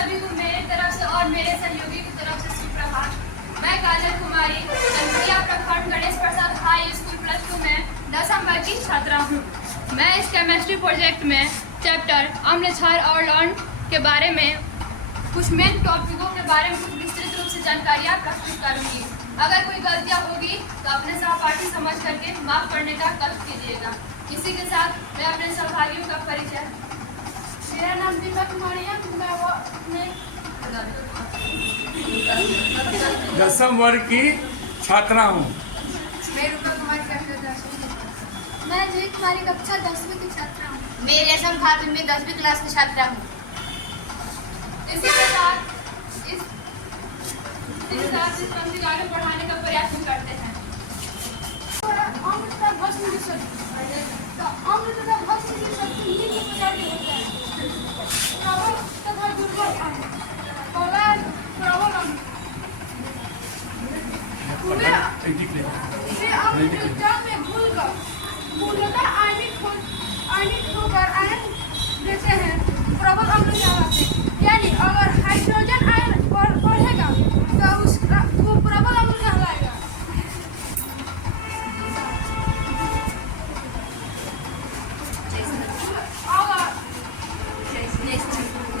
सभी को मेरे तरफ से और मेरे सहयोगी की तरफ से सुप्रभात। मैं काजल कुमारी नंदिया प्रखंड Ganesh Prasad high school plus 2 में 10वीं वर्ग की छात्रा हूँ। मैं इस केमिस्ट्री प्रोजेक्ट में चैप्टर अम्ल क्षार और लवण के बारे में कुछ मेन टॉपिकों के बारे में कुछ विस्तृत रूप से जानकारियाँ प्रस्तुत करूँगी। अगर कोई गलतियाँ होगी तो अपने सहपाठी समझ करके माफ करने का कष्ट कीजिएगा। इसी के साथ मैं अपने सहभागियों का परिचय। मेरा नाम दीपा कुमारी है। मैं 10वीं वर्ग की छात्रा हूँ। मैं रूपा कुमारी कक्षा 10वीं। मैं जय कुमारी कक्षा 10वीं की छात्रा हूँ। मैं रेशम खातून में 10वीं क्लास की छात्रा हूँ। इसी के साथ इस पंक्ति को आगे बढ़ाने का प्रयास भी करते हैं। अम्ल तथा भस्म की शक्ति अम्ल तथा भस्म की शक्ति निम्न प्रकार की होता है। प्रबल तथा दुर्बल अम्ल। पहला प्रबल अम्ल। वे अम्ल जो जल में घुलकर मूलतः आयनिक होकर आयन देते हैं प्रबल अम्ल कहलाते हैं। यानी अगर हाइड्रोजन आयन बढ़ेगा तो वो प्रबल अम्ल कहलाएगा।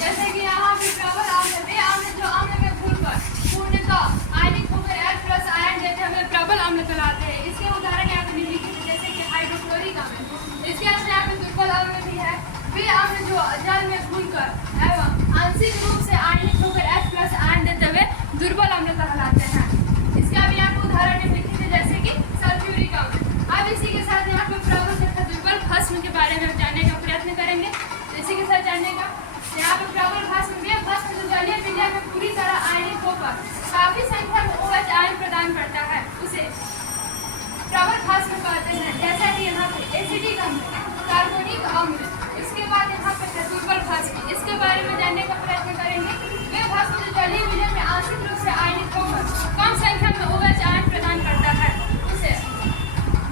जैसे कि यहाँ पे प्रबल अम्ल वे अम्ल जो अम्ल में घुलकर पूर्णतः आयनिक होकर H+ आयन देते हमें प्रबल अम्ल कहलाते हैं। इसके उदाहरण यहाँ पे निम्नलिखित हैं, जैसे कि हाइड्रोक्लोरिक अम्ल। इसके अंदर यहाँ पे दुर्बल अम्ल भी है। वे अम्ल जो जल में घुलकर एवं आंशिक रूप से आयनिक होकर H+ आयन देते हुए दुर्बल अम्ल कहलाते हैं। इसका भी यहाँ पे उदाहरण निम्नलिखित है, जैसे कि सल्फ्यूरिक अम्ल। अब इसी के साथ यहाँ पे प्रबल तथा दुर्बल भस्म के बारे में जानने का प्रयत्न करेंगे। इसी के साथ जानने का यहाँ पे प्रबल भस्म में भस्म जो जलीय क्रिया में पूरी तरह आयनिक होकर काफी संख्या में OH आयन प्रदान करता है उसे प्रबल भस्म कहते हैं। जैसा कि यहाँ पे एसिडिक अम्ल, कार्बोनिक अम्ल। इसके बाद यहाँ पे है दुर्बल भस्म। इसके बारे में जानने का प्रयत्न करेंगे। वे भस्म जो जलीय विलय में आंशिक रूप से आयनिक होकर कम संख्या में OH आयन प्रदान करता है उसे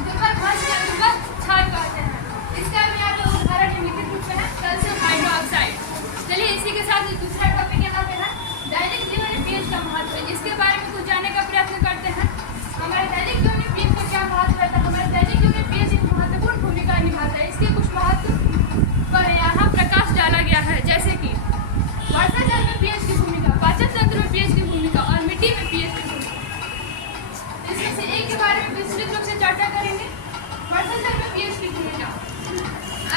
दुर्बल भस्म या दुर्बल क्षार कहते हैं। इसका भी यहाँ पे उदाहरण निम्नलिखित रूप में है, कैल्शियम हाइड्रोक्साइड। चलिए इसी के साथ दूसरा टॉपिक यहाँ पे है दैनिक जीवन में पीएच का महत्व। इसके बारे में कुछ जानने का प्रयत्न करते हैं। हमारे दैनिक जीवन में पीएच का क्या महत्व रहता है? हमारे दैनिक जीवन में पीएच एक महत्वपूर्ण भूमिका निभाता है। इसके कुछ महत्व पर यहाँ प्रकाश डाला गया है, जैसे कि वर्षा जल में पीएच की भूमिका, पाचन तंत्र में पीएच की भूमिका और मिट्टी में पीएच की भूमिका। इसमें से एक के बारे में विस्तृत रूप से चर्चा करेंगे। वर्षा जल में पीएच की भूमिका।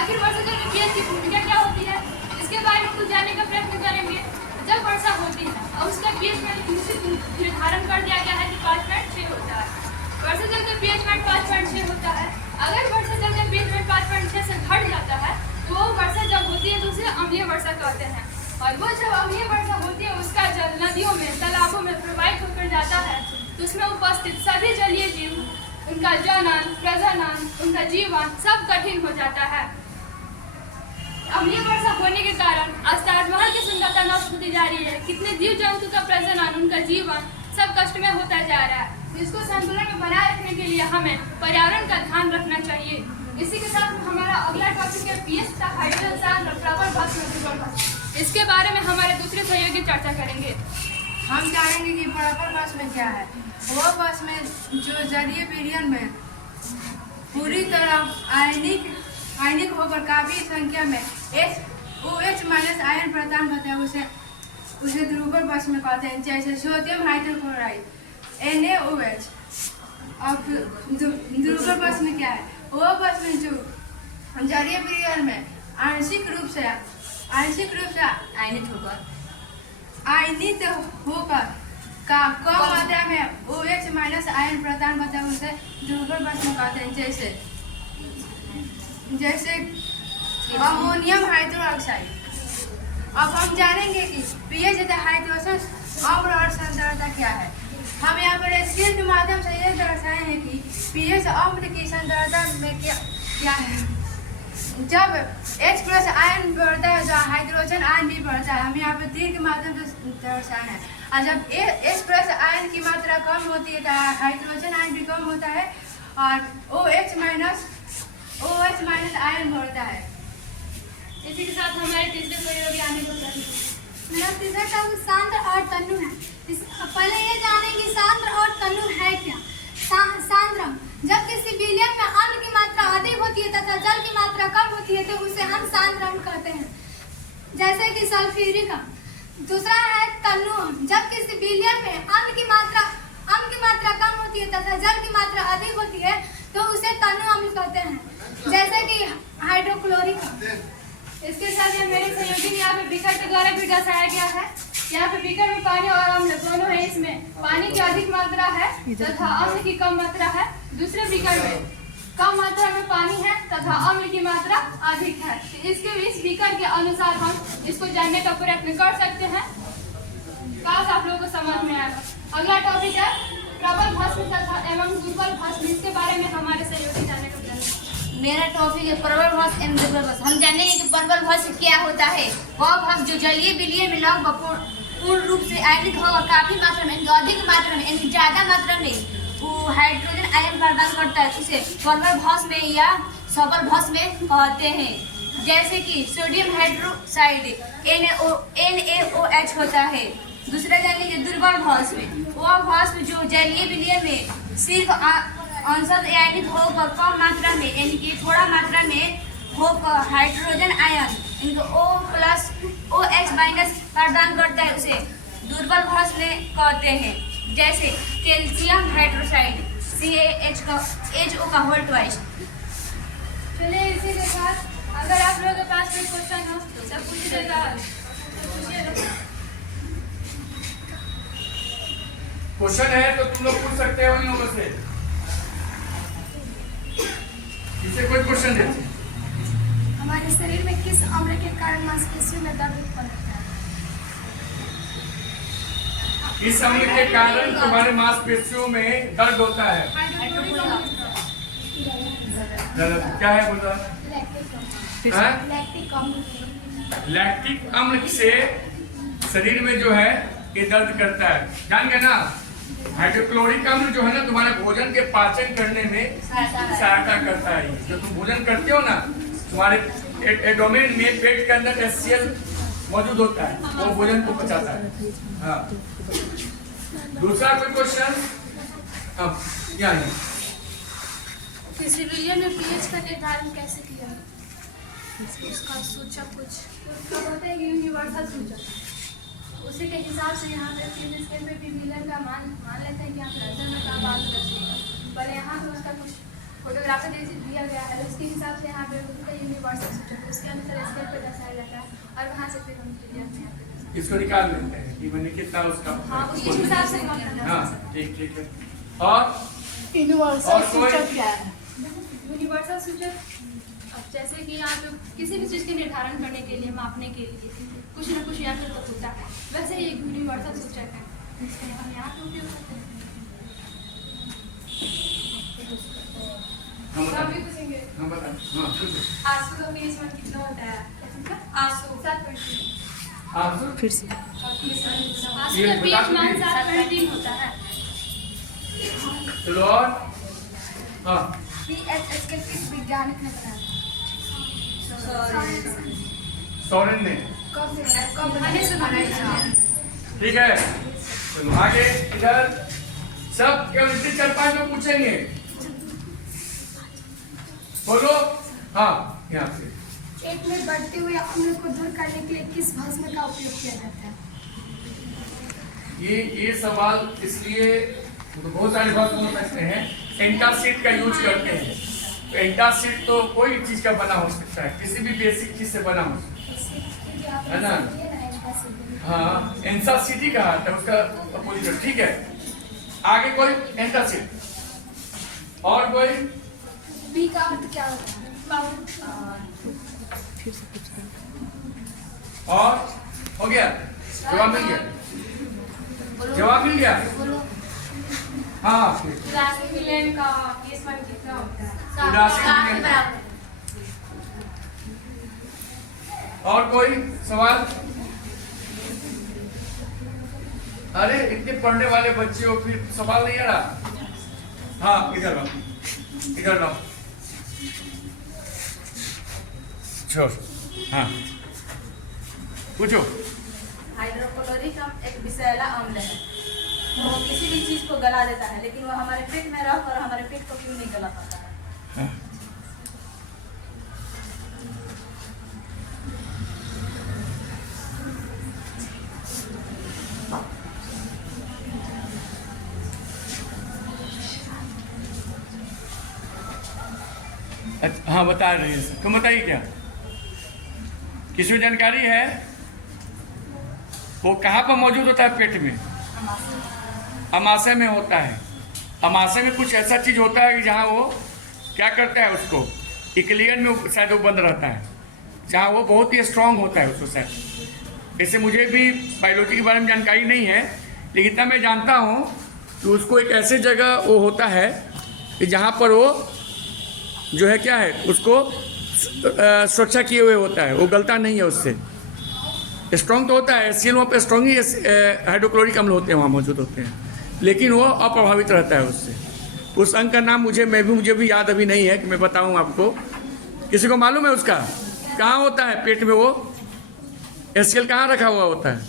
आखिर वर्षा जल में पीएच की भूमिका क्या होती है, इसके बारे में कुछ जानने का प्रयत्न करेंगे। जब वर्षा होती है और उसका पीएच मान निश्चित निर्धारण कर दिया गया है कि 5.6 होता है। वर्षा जल का पीएच मान 5.6 होता है। अगर वर्षा जल का पीएच मान 5.6 से घट जाता है तो वो वर्षा जब होती है तो उसे अम्लीय वर्षा कहते हैं। और वो जब अम्लीय वर्षा होती है उसका जल नदियों में, तालाबों में प्रवाहित होकर जाता है तो उसमें उपस्थित सभी जलीय जीव, उनका जनन, प्रजनन, उनका जीवन सब कठिन हो जाता है। अम्लीय वर्षा होने के कारण आज ताजमहल की सुंदरता नष्ट होती जा रही है। कितने जीव जंतु का प्रजनन, उनका जीवन सब कष्ट में होता जा रहा है। इसको संतुलन में बनाए रखने के लिए हमें पर्यावरण का ध्यान रखना चाहिए। इसी के साथ हमारा अगला टॉपिक है पीएच तथा हाइड्रोजन सांद्र प्रबल भस्म दुर्बल भस्म। इसके बारे में हमारे दूसरे सहयोगी चर्चा करेंगे। हम जानेंगे कि प्रबल भस्म क्या है। वो भस्म जो जलीय विलयन में पूरी तरह आयनिक होकर काफी संख्या में OH- आयन प्रदान करते हैं उसे दुर्बल भस्म कहते हैं। जैसे सोडियम हाइड्रोक्लोराइड NaOH। अब दुर्बल भस्म क्या है? वो भस्म जो जलीय विलयन में आंशिक रूप से आयनित होकर का कम मात्रा में OH- आयन प्रदान करते हैं उसे दुर्बल भस्म कहते हैं। जैसे अमोनियम हाइड्रोक्साइड। अब हम जानेंगे कि पीएच तथा हाइड्रोजन अम्ल और सांद्रता क्या है। हम यहाँ पर स्केल के माध्यम से ये दर्शाए हैं कि पीएच अम्ल की सांद्रता में क्या है। जब H+ आयन बढ़ता है तो हाइड्रोजन आयन भी बढ़ता है। हम यहाँ पर तीर के माध्यम से दर्शाए हैं। और जब H+ आयन की मात्रा कम होती है तो हाइड्रोजन आयन भी कम होता है और OH- आयन बढ़ता है। इसी के साथ हमारे तीसरे सहयोगी आने को मेरा तीसरा टॉपिक सांद्र और तनु है। पहले ये जानेंगे सांद्र और तनु है क्या। सांद्रम, जब किसी विलयन में अम्ल की मात्रा अधिक होती है तथा जल की मात्रा कम होती है तो उसे हम सांद्रम कहते हैं, जैसे कि सल्फ्यूरिक अम्ल। दूसरा है तनु, जब किसी विलयन में अम्ल की मात्रा कम होती है तथा जल की मात्रा अधिक होती है तो उसे तनु अम्ल कहते हैं, जैसे कि हाइड्रोक्लोरिक अम्ल। इसके साथ ये मेरे संयोजन यहाँ पे बीकर के द्वारा भी दर्शाया गया है। यहाँ पे बीकर में पानी और अम्ल दोनों है। इसमें पानी की अधिक मात्रा है तथा अम्ल की कम मात्रा है। दूसरे बीकर में कम मात्रा में पानी है तथा अम्ल की मात्रा अधिक है। इस बीकर के अनुसार हम इसको जानने का प्रयत्न कर सकते हैं। काश आप लोगों को समझ में आएगा। अगला टॉपिक है प्रबल भस्म तथा एवं दुर्बल भस्म। इसके बारे में हमारे सहयोगी जानने का प्रयत्न। मेरा टॉपिक है प्रबल भस्म एवं दुर्बल भस्म। हम जानेंगे कि प्रबल भस्म क्या होता है। वह भस्म जो जलीय विलयन में लगभग पूर्ण रूप से आयनिक होगा, काफी मात्रा में, अधिक मात्रा में, यानी ज्यादा मात्रा में वो हाइड्रोजन आयन प्रदान करता है। इसे प्रबल भस्म या सबल भस्म कहते हैं, जैसे कि सोडियम हाइड्रोक्साइड NaOH होता है। दूसरा जानेंगे दुर्बल भस्म। वह भस्म जो जलीय विलयन में सिर्फ अंशतः आयनिक होकर कम मात्रा में, यानी कि थोड़ा मात्रा में होकर हाइड्रोजन आयन OH- प्रदान करता है, उसे दुर्बल भस्म कहते हैं, जैसे कैल्शियम हाइड्रोक्साइड CaHO का होल ट्वाइस। चलिए इसी के साथ अगर आप लोगों के पास कोई क्वेश्चन हो तो पूछिएगा। क्वेश्चन है तो तुम लोग पूछ सकते हो इन लोगों से। किसे कोई क्वेश्चन देते? हमारे शरीर में किस अम्ल के कारण मांसपेशियों में दर्द उत्पन्न होता है? इस अम्ल के कारण तुम्हारे मांसपेशियों में दर्द होता है। क्या है बोल रहा? लैक्टिक अम्ल से शरीर में जो है ये दर्द करता है, जान गए ना। हाइड्रोक्लोरिक अम्ल जो है ना तुम्हारे भोजन के पाचन करने में सहायता करता है। जब तुम भोजन करते हो ना, तुम्हारे एब्डोमेन में, पेट के अंदर HCl मौजूद होता है, वो भोजन को पचाता है। हाँ, दूसरा कोई क्वेश्चन? अब क्या है? किसी विलयन में pH का निर्धारण कैसे किया है? उसका सूचक कुछ होता है यूनिवर्सल सूचक। उसी के हिसाब से यहाँ पे फिर स्केल पे भी विलयन का मान लेते हैं कि आप नजर में कहाँ बात रखिएगा, पर यहाँ पे उसका कुछ फोटोग्राफी जैसे दिया गया है, उसके हिसाब से यहाँ पे उसका यूनिवर्सल सूचक उसके अनुसार स्केल पे दर्शाया जाता है और वहाँ से फिर हम विलयन में आते हैं। इसको निकाल लेते हैं कि मैंने कितना उसका। हाँ, उसके हिसाब से हम हाँ, ठीक है। और यूनिवर्सल सूचक क्या है? यूनिवर्सल सूचक अब जैसे कि आप किसी भी चीज़ के निर्धारण करने के लिए, मापने के लिए कुछ न कुछ यंत्र तो होता है, वैसे ही एक यूनिवर्सल सूचक है जिससे हम यहाँ पे उपयोग करते हैं। आप भी पूछेंगे आंसू का pH मान कितना होता है? आंसू 7.3। आंसू फिर से आंसू का pH मान 7.3 होता है। चलो और हाँ, pH स्केल किस वैज्ञानिक ने बनाया? सोरेन ने। कब बनाया? ठीक है, चलो आगे। इधर सब केमिस्ट्री 4-5 लोग पूछेंगे, बोलो। हाँ, यहाँ से पेट में बढ़ते हुए अम्ल को दूर करने के लिए किस भस्म का उपयोग किया जाता है? ये सवाल इसलिए तो बहुत सारे भस्म हो सकते हैं। एंटासिड का यूज करते हैं। तो एंटासिड तो कोई चीज का बना हो सकता है, किसी भी बेसिक चीज से बना हो सकता है ना। हाँ, एंटासिड कहा था उसका अपोजिट। ठीक है, आगे कोई एंटासिड और कोई? बी का अर्थ क्या होता है? फिर से कुछ और हो गया? जवाब मिल गया? जवाब मिल गया? हाँ, रासायनिक विलयन का pH मान कितना होता है? रासायनिक विलयन। और कोई सवाल? अरे इतने पढ़ने वाले बच्चे हो, फिर सवाल नहीं आ रहा? हाँ, इधर आओ, इधर आओ। छोड़। हाँ, पूछो। हाइड्रोक्लोरिक अम्ल एक विषैला अम्ल है। वो किसी भी चीज को गला देता है, लेकिन वो हमारे पेट में रहकर हमारे पेट को क्यों नहीं गला पाता है? हाँ बता रहे हैं सर, तुम बताइए क्या किसी को जानकारी है? वो कहाँ पर मौजूद होता है पेट में? अमाशय में होता है। अमाशय में कुछ ऐसा चीज होता है कि जहाँ वो क्या करता है, उसको इक्लियन में शायद वो बंद रहता है, जहाँ वो बहुत ही स्ट्रांग होता है उसको शायद। ऐसे मुझे भी बायोलॉजी के बारे में जानकारी नहीं है, लेकिन इतना मैं जानता हूँ कि उसको एक ऐसे जगह वो होता है कि जहाँ पर वो जो है क्या है, उसको सुरक्षा किए हुए होता है, वो गलता नहीं है उससे। स्ट्रॉन्ग तो होता है, HCl वहाँ पे स्ट्रॉन्ग ही हाइड्रोक्लोरिक अम्ल होते हैं वहाँ मौजूद होते हैं, लेकिन वो अप्रभावित रहता है उससे। उस अंग का नाम मुझे भी याद अभी नहीं है कि मैं बताऊँ आपको। किसी को मालूम है उसका कहाँ होता है पेट में? वो HCl कहाँ रखा हुआ होता है,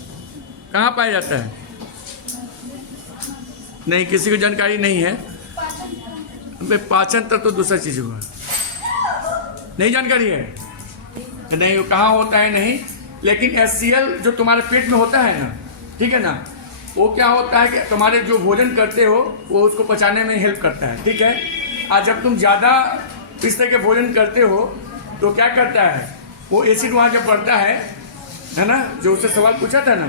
कहाँ पाया जाता है? नहीं, किसी को जानकारी नहीं है। पाचन तंत्र तो दूसरा चीज हुआ, नहीं जानकारी है, नहीं वो कहाँ होता है नहीं। लेकिन HCl जो तुम्हारे पेट में होता है ना, ठीक है ना, वो क्या होता है कि तुम्हारे जो भोजन करते हो वो उसको पचाने में हेल्प करता है, ठीक है। आज जब तुम ज़्यादा इस तरह के भोजन करते हो तो क्या करता है, वो एसिड वहाँ जब बढ़ता है ना, जो उससे सवाल पूछा था ना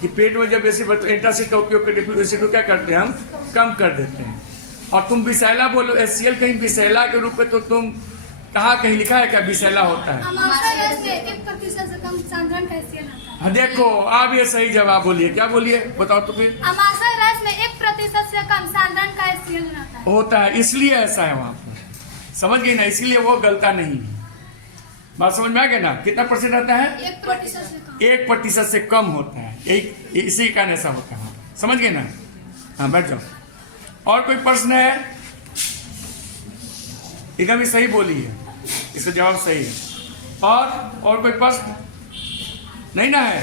कि पेट में जब एसिड बढ़ता है, एंटासिड का उपयोग करके एसिड को क्या करते हैं हम कम कर देते हैं। और तुम विषैला बोलो, HCl कहीं विषैला के रूप में तो तुम कहीं लिखा है क्या विषैला होता है? अमाशय रस में 1% से कम साधारण HCl होता है। हाँ देखो, आप ये सही जवाब बोलिए, क्या बोलिए बताओ तो फिर। अमाशय रस में 1% से कम साधारण का HCl होता है, इसलिए ऐसा है वहाँ पर, समझ गई ना, इसलिए वो गलता नहीं है। बात समझ में आ गया ना? कितना % रहता है? 1% से कम। 1% से कम होता है, यही इसी कारण ऐसा होता है, समझ गए ना? हाँ बैठ जाओ। और कोई प्रश्न है? एकदम ही सही बोली है, इसका जवाब सही है। और कोई प्रश्न नहीं ना है?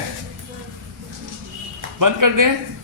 बंद कर दें।